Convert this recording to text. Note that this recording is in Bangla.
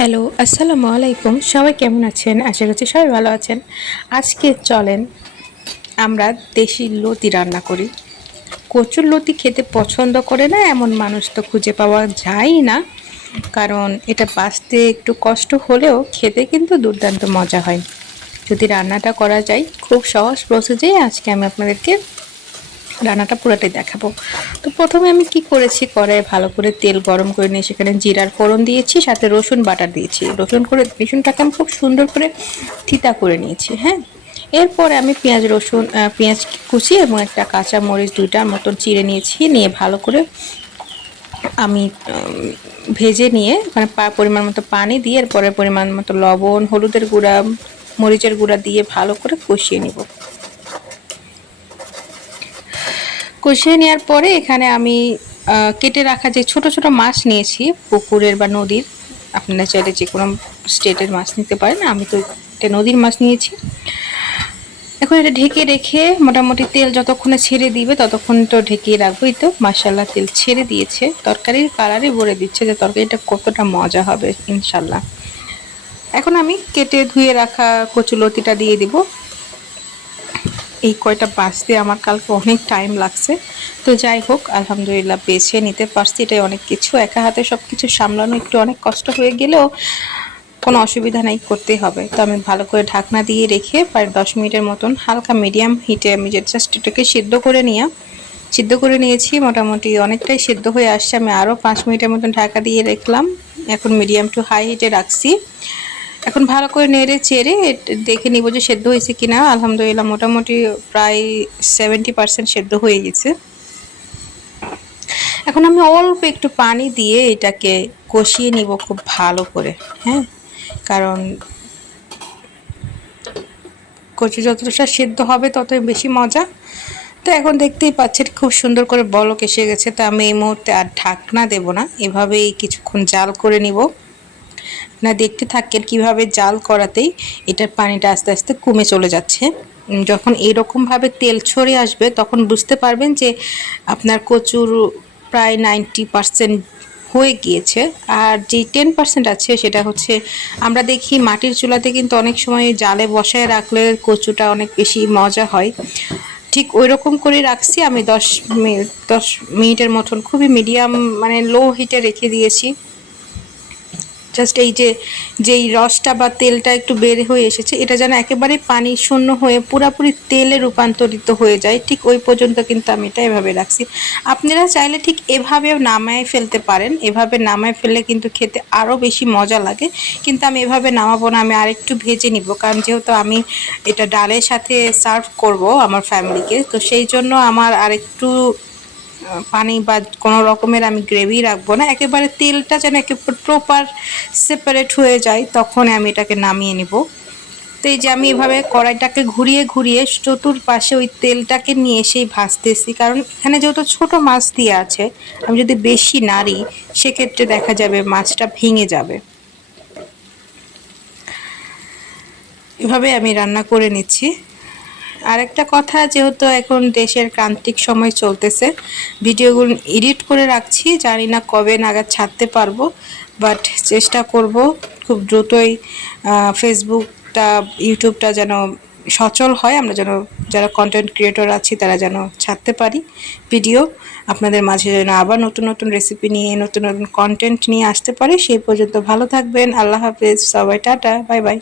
হ্যালো, আসসালামু আলাইকুম। সবাই কেমন আছেন? আশা করছি সবাই ভালো আছেন। আজকে চলেন আমরা দেশি লতি রান্না করি। কচুর লতি খেতে পছন্দ করে না এমন মানুষ তো খুঁজে পাওয়া যায়ই না। কারণ এটা বাছতে একটু কষ্ট হলেও খেতে কিন্তু দুর্দান্ত মজা হয়। যদি রান্নাটা করা যায় খুব সহজ প্রসেসেই আজকে আমি আপনাদেরকে রান্নাটা পুরোটাই দেখাবো। তো প্রথমে আমি কি করেছি, কড়াইয়ে ভালো করে তেল গরম করে নিয়ে সেখানে জিরার ফোড়ন দিয়েছি, সাথে রসুন বাটা দিয়েছি। রসুনটাকে আমি খুব সুন্দর করে থিতা করে নিয়েছি। হ্যাঁ, এরপরে আমি পেঁয়াজ কুচি এবং একটা কাঁচা মরিচ দুইটার মতন চিড়ে নিয়েছি। নিয়ে ভালো করে আমি ভেজে নিয়ে মানে পরিমাণ মতো পানি দিয়ে এরপরে পরিমাণ মতো লবণ, হলুদের গুঁড়া, মরিচের গুঁড়া দিয়ে ভালো করে কষিয়ে নিব। কষিয়ে নেওয়ার পরে এখানে আমি কেটে রাখা যে ছোট ছোট মাছ নিয়েছি পুকুরের বা নদীর, আপনারা চাইলে যে কোনো স্টেটের মাছ নিতে পারেন, আমি তো একটা নদীর মাছ নিয়েছি। এখন এটা ঢেকে রেখে মোটামুটি তেল যতক্ষণে ছেড়ে দিবে ততক্ষণ তো ঢেকিয়ে রাখবো। এই তো মাশাআল্লাহ তেল ছেড়ে দিয়েছে, তরকারির কালারই বলে দিচ্ছে যে তরকারিটা কতটা মজা হবে ইনশাল্লাহ। এখন আমি কেটে ধুয়ে রাখা কচুলতিটা দিয়ে দিব। এই কয়টা বাছতে আমার কালকে অনেক টাইম লাগছে, তো যাই হোক আলহামদুলিল্লাহ বেছে নিতে পারছি। এটাই অনেক কিছু, একা হাতে সব কিছু সামলানো একটু অনেক কষ্ট হয়ে গেলেও কোনো অসুবিধা নাই, করতেই হবে। তো আমি ভালো করে ঢাকনা দিয়ে রেখে প্রায় 10 মিনিটের মতন হালকা মিডিয়াম হিটে আমি জাস্ট এটাকে সিদ্ধ করে নিয়েছি। মোটামুটি অনেকটাই সিদ্ধ হয়ে আসছে। আমি আরও 5 মিনিটের মতন ঢাকা দিয়ে রাখলাম। এখন মিডিয়াম টু হাই হিটে রাখছি। এখন ভালো করে নেড়ে চেড়ে দেখে নিব যে সেদ্ধ হয়েছে কিনা। আলহামদুলিল্লাহ মোটামুটি প্রায় 70% সেদ্ধ হয়ে গেছে। এখন আমি অল্প একটু পানি দিয়ে এটাকে কষিয়ে নিব খুব ভালো করে। হ্যাঁ, কারণ কচু যতটা সেদ্ধ হবে ততই বেশি মজা। তো এখন দেখতেই পাচ্ছেন খুব সুন্দর করে বলক এসে গেছে। তো আমি এই মুহূর্তে আর ঢাকনা দেব না, এভাবেই কিছুক্ষণ জাল করে নিব। না, দেখতে থাকেন কিভাবে জাল করাতেই এটার পানিটা আস্তে আস্তে কমে চলে যাচ্ছে। যখন এরকমভাবে তেল ছড়ে আসবে তখন বুঝতে পারবেন যে আপনার কচুর প্রায় 90% হয়ে গিয়েছে। আর যেই 10% আছে সেটা হচ্ছে, আমরা দেখি মাটির চুলাতে কিন্তু অনেক সময় জালে বসায় রাখলে কচুটা অনেক বেশি মজা হয়। ঠিক ওই রকম করে রাখছি আমি 10 মিনিটের মতন, খুবই মিডিয়াম মানে লো হিটে রেখে দিয়েছি। জাস্ট এই যে যেই রসটা বা তেলটা একটু বের হয়ে এসেছে, এটা যেন একেবারে পানি শূন্য হয়ে পুরাপুরি তেলে রূপান্তরিত হয়ে যায়, ঠিক ওই পর্যন্ত কিন্তু আমি এটা এভাবে রাখছি। আপনারা চাইলে ঠিক এভাবেও নামায় ফেলতে পারেন। এভাবে নামায় ফেললে কিন্তু খেতে আরও বেশি মজা লাগে, কিন্তু আমি এভাবে নামাবো না, আমি আরেকটু ভেজে নিব। কারণ যেহেতু আমি এটা ডালের সাথে সার্ভ করব আমার ফ্যামিলিকে, তো সেই জন্য আমার আরেকটু পানি বা কোনো রকমের আমি গ্রেভি রাখবো না। একেবারে তেলটা যেন একেবারে প্রপার সেপারেট হয়ে যায় তখন আমি এটাকে নামিয়ে নিব। তো এই যে আমি এভাবে কড়াইটাকে ঘুরিয়ে ঘুরিয়ে চতুর্পাশে ওই তেলটাকে নিয়ে এসেই ভাজতেছি। কারণ এখানে যেহেতু ছোট মাছ দিয়ে আছে, আমি যদি বেশি নাড়ি সেক্ষেত্রে দেখা যাবে মাছটা ভেঙে যাবে। এভাবে আমি রান্না করে নিচ্ছি। আরেকটা কথা, যেহেতু এখন দেশের ক্রান্তিক সময় চলতেছে, ভিডিওগুলো এডিট করে রাখছি, জানি না কবে নাগাদ ছাড়তে পারবো, বাট চেষ্টা করব খুব দ্রুতই ফেসবুকটা ইউটিউবটা যেন সচল হয়, আমরা যেন যারা কন্টেন্ট ক্রিয়েটর আছি তারা যেন ছাড়তে পারি ভিডিও আপনাদের মাঝে, যেন আবার নতুন নতুন রেসিপি নিয়ে নতুন নতুন কন্টেন্ট নিয়ে আসতে পারি। সেই পর্যন্ত ভালো থাকবেন, আল্লাহ হাফেজ, সবাই টাটা, বাই বাই।